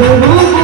Derruba!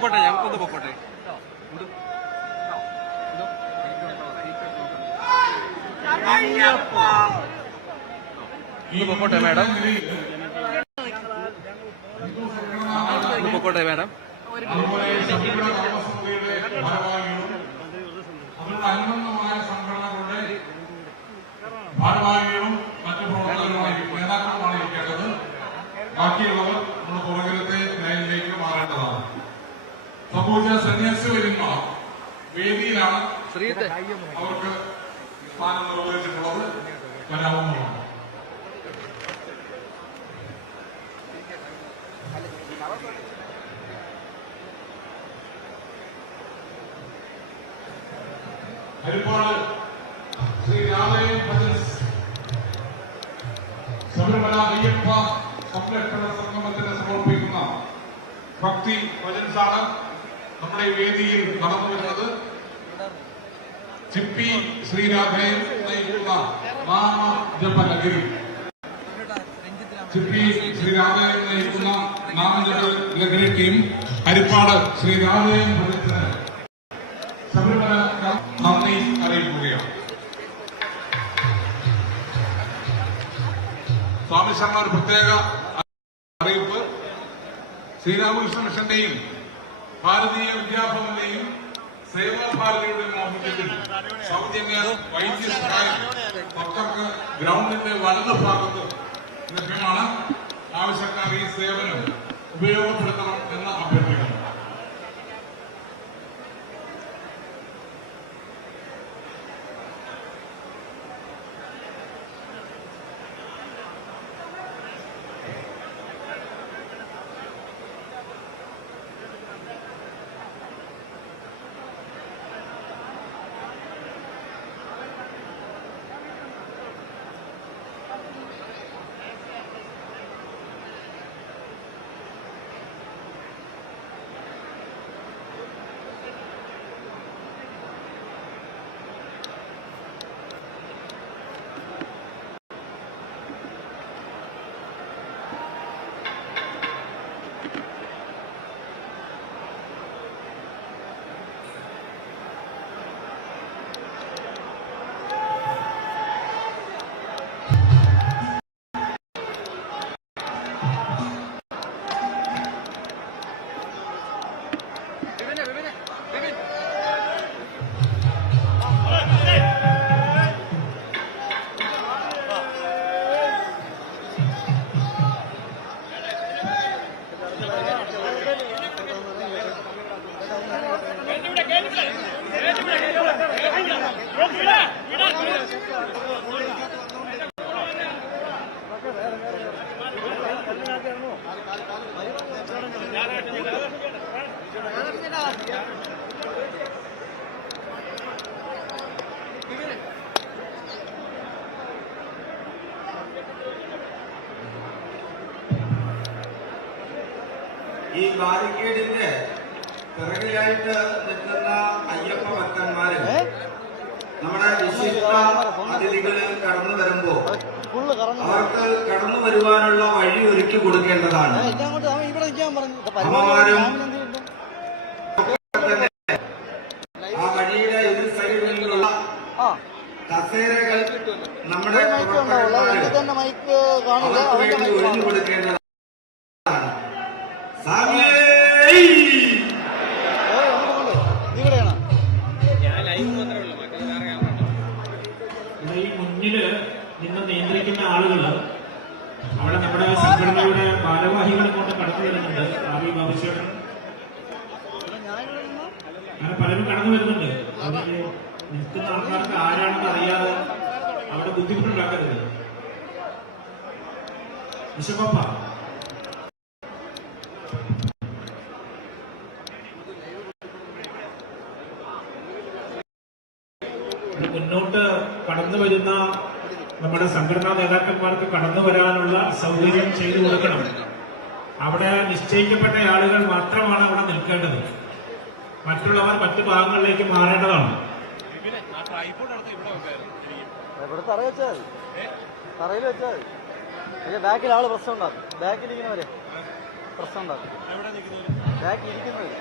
പൊക്കോട്ടെ ഞങ്ങൾക്കൊന്ന് പൊക്കോട്ടെ. ഒന്ന് പൊക്കോട്ടെ മാഡം. ഒന്ന് പൊക്കോട്ടെ മാഡം. ഭാരവാഹികളും മറ്റു പ്രവർത്തകരുമായി നേതാക്കളുമാണ് ഇരിക്കേണ്ടത് ബാക്കിയുള്ളവർ നമ്മുടെ പുറകിൽ സംഭവിച്ച സന്യാസിവര്യന്മാർ വേദിയിലാണ് ശ്രീത്ത് അവർക്ക് സ്ഥാനം നിർവഹിച്ചിട്ടുള്ളത് വരാവുന്നതാണ്. ഹരിപ്പാട് ശ്രീ രാമയൻ ഭജൻസ് ശബരിമല അയ്യപ്പ സംരക്ഷണ സംഗമത്തിന് സമർപ്പിക്കുന്ന ഭക്തി ഭജൻസാണ് നമ്മുടെ വേദിയിൽ നടന്നു വരുന്നത് ചിപ്പി ശ്രീരാധയെ നയിക്കുന്ന നാമ ജപലഗിരി ചിപ്പി ശ്രീരാധയെ നയിക്കുന്ന നാമജപ ലഹരി ടീം ഹരിപ്പാട് ശ്രീരാധയും ഭജനത്തിന് ശബരിമല നന്ദി അറിയിക്കുകയാണ്. സ്വാമി ശർമ്മ ഒരു പ്രത്യേക അറിയിപ്പ്. ശ്രീരാമകൃഷ്ണ മിഷന്റെയും ഭാരതീയ വിദ്യാഭവന്റെയും സേവാഭാരതിയുടെയും ആഭിമുഖ്യത്തിൽ സൗജന്യ വൈദ്യ സഹായം ഭക്തർക്ക് ഗ്രൗണ്ടിന്റെ വലത് ഭാഗത്ത് ലഭ്യമാണ്. ആവശ്യക്കാർ ഈ സേവനം ഉപയോഗപ്പെടുത്തണം. ഈ ബാരിക്കേഡിന്റെ പിറകിലായിട്ട് നിൽക്കുന്ന അയ്യപ്പ ഭക്തന്മാര് നമ്മുടെ വിശിഷ്ട അതിഥികൾ കടന്നു വരുമ്പോ അവർക്ക് കടന്നു വരുവാനുള്ള വഴി ഒരുക്കി കൊടുക്കേണ്ടതാണ്. അമ്മമാരും? ആ വഴിയുടെ ഇരു സൈഡിലുള്ള കസേരകൾ നമ്മുടെ ഒഴിഞ്ഞു മൈക്ക് ഈ മുന്നിൽ നിന്ന് നിയന്ത്രിക്കുന്ന ആളുകൾ അവിടെ നമ്മുടെ സംഘടനയുടെ ഭാരവാഹികൾ കൊണ്ട് കടന്നു വരുന്നുണ്ട്. ആവി ബാബുശേഖരൻ അങ്ങനെ പലരും കടന്നു വരുന്നുണ്ട്. അതിന് നിൽക്കുന്ന ആൾക്കാർക്ക് ആരാണെന്ന് അറിയാതെ അവിടെ ബുദ്ധിമുട്ടുണ്ടാക്കരുത്. വിശപ്പ കടന്നു വരുന്ന നമ്മുടെ സംഘടനാ നേതാക്കന്മാർക്ക് കടന്നു വരാനുള്ള സൗകര്യം ചെയ്തു കൊടുക്കണം. അവിടെ നിശ്ചയിക്കപ്പെട്ട ആളുകൾ മാത്രമാണ് അവിടെ നിൽക്കേണ്ടത്. മറ്റുള്ളവർ മറ്റു ഭാഗങ്ങളിലേക്ക് മാറേണ്ടതാണ്. ബാക്കിൽ ആൾ പ്രശ്നം ഉണ്ടാക്കും. ബാക്കിൽ ഇരിക്കുന്നവരെ പ്രശ്നം ഉണ്ടാക്കും. ബാക്കിൽ ഇരിക്കുന്നവര്.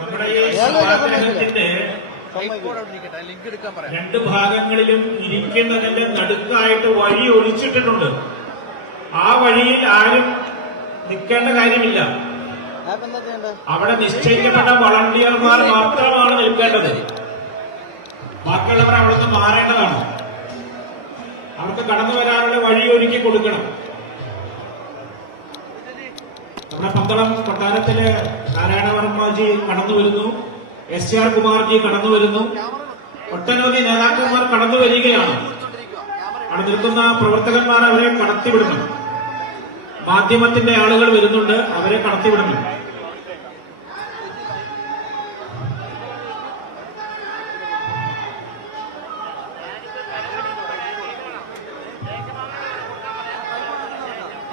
നമ്മുടെ ഈ രണ്ട് ഭാഗങ്ങളിലും ഇരിക്കുന്നതിന്റെ നടുക്കായിട്ട് വഴി ഒഴിച്ചിട്ടിട്ടുണ്ട് ആ വഴിയിൽ ആരും നിൽക്കേണ്ട കാര്യമില്ല. അവിടെ നിശ്ചയിക്കപ്പെട്ട വളണ്ടിയർമാർ മാത്രമാണ് നിൽക്കേണ്ടത്. ബാക്കിയുള്ളവർ അവിടെ നിന്ന് മാറേണ്ടതാണ്. അവർക്ക് കടന്നു വരാനുള്ള വഴി ഒരുക്കി കൊടുക്കണം. നമ്മുടെ പന്തളം കൊട്ടാരത്തിലെ നാരായണവർമ്മജി കടന്നു വരുന്നു. എസ് ആർ കുമാർജി കടന്നു വരുന്നു. ഒട്ടനവധി നേതാക്കന്മാർ കടന്നു വരികയാണ്. അവിടെ നിൽക്കുന്ന പ്രവർത്തകന്മാർ അവരെ കടത്തിവിടണം മാധ്യമത്തിന്റെ ആളുകൾ വരുന്നുണ്ട് അവരെ കടത്തിവിടണം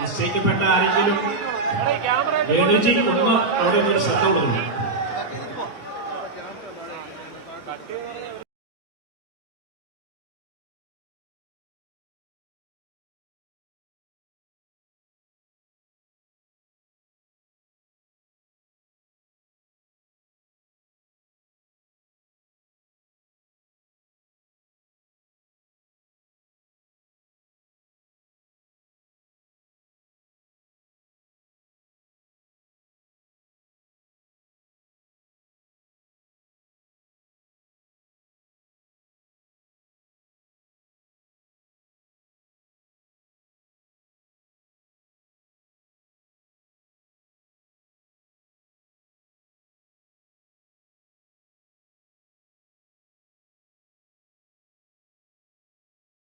നിശ്ചയിക്കപ്പെട്ട ആരെങ്കിലും ഒന്ന് അവിടെ ഒരു ശ്രദ്ധ